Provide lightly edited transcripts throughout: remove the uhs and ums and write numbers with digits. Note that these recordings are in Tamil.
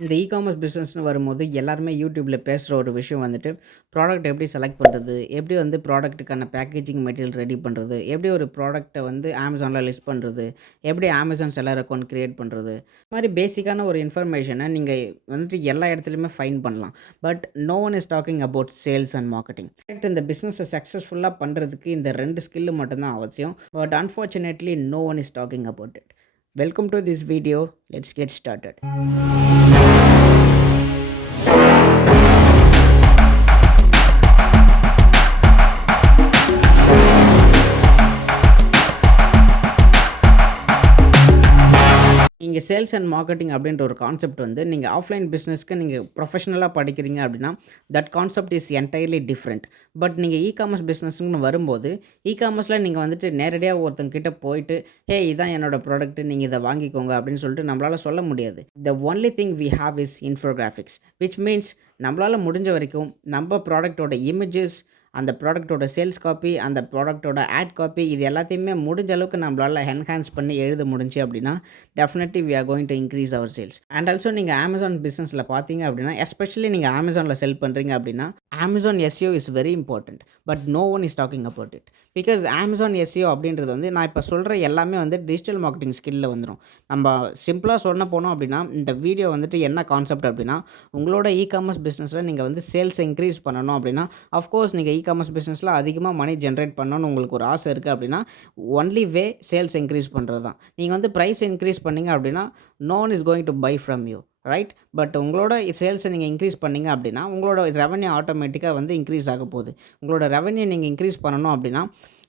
இந்த இ-காமர்ஸ் பிஸ்னஸ்னு வரும்போது எல்லாருமே யூடியூப்ல பேசுகிற ஒரு விஷயம் வந்துட்டு ப்ராடக்ட் எப்படி செலக்ட் பண்ணுறது, எப்படி வந்து ப்ராடக்ட்டுக்கான பேக்கேஜிங் மெட்டீரியல் ரெடி பண்ணுறது, எப்படி ஒரு ப்ராடக்ட்டை வந்து அமேசானில் லிஸ்ட் பண்ணுறது, எப்படி அமேசான் செல்லர் அக்கௌண்ட் கிரியேட் பண்ணுறது, இந்த மாதிரி பேசிக்கான ஒரு இன்ஃபர்மேஷனை நீங்கள் வந்துட்டு எல்லா இடத்துலையுமே ஃபைண்ட் பண்ணலாம். But no one is talking about sales and marketing. இந்த பிஸ்னஸை சக்ஸஸ்ஃபுல்லாக பண்ணுறதுக்கு இந்த 2 ஸ்கில்லு மட்டும்தான் அவசியம். But unfortunately no one is talking about it. Welcome to this video. Let's get started. இங்கே சேல்ஸ் அண்ட் மார்க்கெட்டிங் அப்படின்ற ஒரு கான்செப்ட் வந்து நீங்கள் ஆஃப்லைன் பிஸ்னஸ்க்கு நீங்கள் ப்ரொஃபஷனலாக படிக்கிறீங்க அப்படின்னா that concept is entirely different. But நீங்கள் இ-காமர்ஸ் பிஸ்னஸ்ன்னு வரும்போது இ-காமர்ஸில் நீங்கள் வந்துட்டு நேரடியாக ஒருத்தங்கிட்ட போயிட்டு இதான் என்னோட ப்ராடக்ட், நீங்கள் இதை வாங்கிக்கோங்க அப்படின்னு சொல்லிட்டு நம்மளால் சொல்ல முடியாது. The only thing we have is infographics, which means நம்மளால் முடிஞ்ச வரைக்கும் நம்ம ப்ராடக்டோட இமேஜஸ், அந்த ப்ராடக்ட்டோட சேல்ஸ் காப்பி, அந்த ப்ராடக்ட்டோட ஆட் காப்பி, இது எல்லாத்தையுமே முடிஞ்ச அளவுக்கு நம்மளால் என்ஹான்ஸ் பண்ணி எழுத முடிஞ்சு அப்படின்னா definitely we are going to increase our sales. And also நீங்கள் அமேசான் பிஸ்னஸில் பார்த்தீங்க அப்படின்னா, எஸ்பெஷலி நீங்கள் அமேசானில் செல் பண்ணுறீங்க அப்படின்னா Amazon SEO is very important. But no one is talking about it. Because Amazon SEO அப்படின்றது வந்து நான் இப்போ சொல்கிற எல்லாமே வந்து டிஜிட்டல் மார்க்கெட்டிங் ஸ்கில்லில் வந்துடும். நம்ம சிம்பிளாக சொன்ன போனோம் அப்படின்னா இந்த வீடியோ வந்துட்டு என்ன கான்செப்ட் அப்படின்னா, உங்களோட இ-காமர்ஸ் பிஸ்னஸில் நீங்கள் வந்து சேல்ஸை இன்க்ரீஸ் பண்ணணும் அப்படின்னா, அஃப்கோர்ஸ் நீங்கள் இ-காமர்ஸ் பிஸ்னஸில் அதிகமாக மணி ஜென்ரேட் பண்ணணும்னு உங்களுக்கு ஒரு ஆசை இருக்குது அப்படின்னா ஒன்லி வே சேல்ஸ் இன்க்ரீஸ் பண்ணுறது தான். நீங்கள் வந்து ப்ரைஸ் இன்க்ரீஸ் பண்ணிங்க அப்படின்னா no one is going to buy from you, right? But உங்களோட சேல்ஸை நீங்கள் இன்க்ரீஸ் பண்ணிங்க அப்படின்னா உங்களோட ரெவன்யூ ஆட்டோமேட்டிக்காக வந்து இன்க்ரீஸ் ஆக போகுது. உங்களோட ரெவன்யூ நீங்கள் இன்க்ரீஸ் பண்ணணும் அப்படின்னா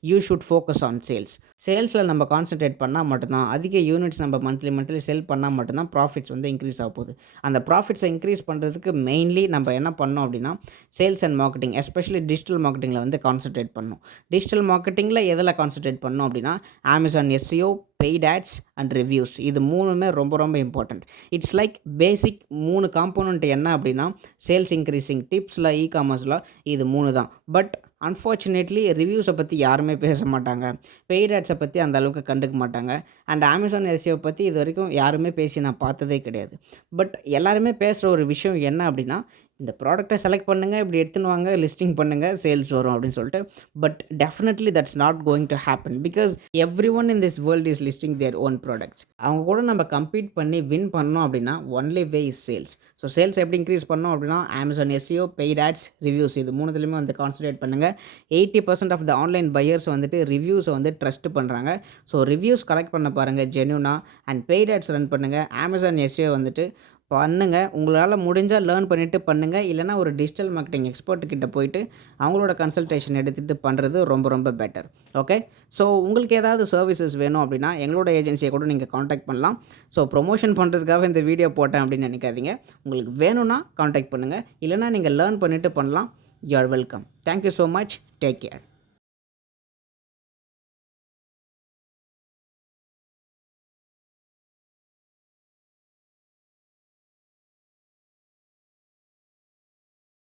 you should focus on sales. சேல்ஸில் நம்ம கான்சன்ட்ரேட் பண்ணால் மட்டும்தான், அதிக யூனிட்ஸ் நம்ம மந்த்லி செல் பண்ணால் மட்டும்தான் ப்ராஃபிட்ஸ் வந்து இன்க்ரீஸ் ஆக போகுது. அந்த ப்ராஃபிட்ஸை இன்க்ரீஸ் பண்ணுறதுக்கு மெயின்லி நம்ம என்ன பண்ணோம் அப்படின்னா sales and marketing, especially digital மார்க்கெட்டிங்கில் வந்து கான்சன்ட்ரேட் பண்ணணும். டிஜிட்டல் மார்க்கெட்டிங்கில் எதில் கான்சன்ட்ரேட் பண்ணணும் அப்படின்னா Amazon SEO, paid ads and reviews, இது மூணுமே ரொம்ப ரொம்ப important. It's like basic 3 component. என்ன அப்படின்னா சேல்ஸ் இன்க்ரீஸிங் டிப்ஸில் இ-காமர்ஸில் இது 3 தான். பட் அன்ஃபார்ச்சுனேட்லி ரிவ்யூஸை பற்றி யாருமே பேச மாட்டாங்க, பெய்ட் ஆட்ஸை பற்றி அந்த அளவுக்கு கண்டுக்க மாட்டாங்க, அண்ட் அமேசான் எஸ்இஓ பற்றி இது வரைக்கும் யாருமே பேசி நான் பார்த்ததே கிடையாது. பட் எல்லாருமே பேசுகிற ஒரு விஷயம் என்ன அப்படின்னா, இந்த ப்ராடக்ட்டை செலக்ட் பண்ணுங்கள், இப்படி எடுத்துன்னு வாங்க, லிஸ்டிங் பண்ணுங்கள், சேல்ஸ் வரும் அப்படின்னு சொல்லிட்டு. But definitely that's not going to happen. Because every one in this world is listing their own products. அவங்க கூட நம்ம கம்பீட் பண்ணி வின் பண்ணோம் அப்படின்னா only way is sales. So sales எப்படி இன்க்ரீஸ் பண்ணோம் அப்படின்னா Amazon SEO, paid ads, reviews, இது மூணுத்துலையுமே வந்து கான்சன்ட்ரேட் பண்ணுங்கள். 80% ஆஃப் த ஆன்லைன் பையர்ஸ் வந்துட்டு ரிவ்யூஸை வந்து ட்ரஸ்ட் பண்ணுறாங்க. ஸோ ரிவ்யூஸ் கலெக்ட் பண்ண பாருங்கள் ஜென்யூனாக, அண்ட் பெய்ட் ஆட்ஸ் ரன் பண்ணுங்கள். அமேசான் எஸ்இஓ வந்துட்டு பண்ணுங்கள். உங்களால் முடிஞ்சால் லேர்ன் பண்ணிவிட்டு பண்ணுங்கள். இல்லைனா ஒரு டிஜிட்டல் மார்க்கெட்டிங் எக்ஸ்பர்ட்டுக்கிட்ட போயிட்டு அவங்களோட கன்சல்டேஷன் எடுத்துகிட்டு பண்ணுறது ரொம்ப ரொம்ப பெட்டர். ஓகே, ஸோ உங்களுக்கு ஏதாவது சர்வீசஸ் வேணும் அப்படின்னா எங்களோட ஏஜென்சியை கூட நீங்கள் காண்டாக்ட் பண்ணலாம். ஸோ ப்ரொமோஷன் பண்ணுறதுக்காக இந்த வீடியோ போட்டேன் அப்படின்னு நினைக்காதீங்க. உங்களுக்கு வேணும்னா காண்டாக்ட் பண்ணுங்கள், இல்லைனா நீங்கள் லேர்ன் பண்ணிவிட்டு பண்ணலாம். You are welcome. Thank you so much. Take care.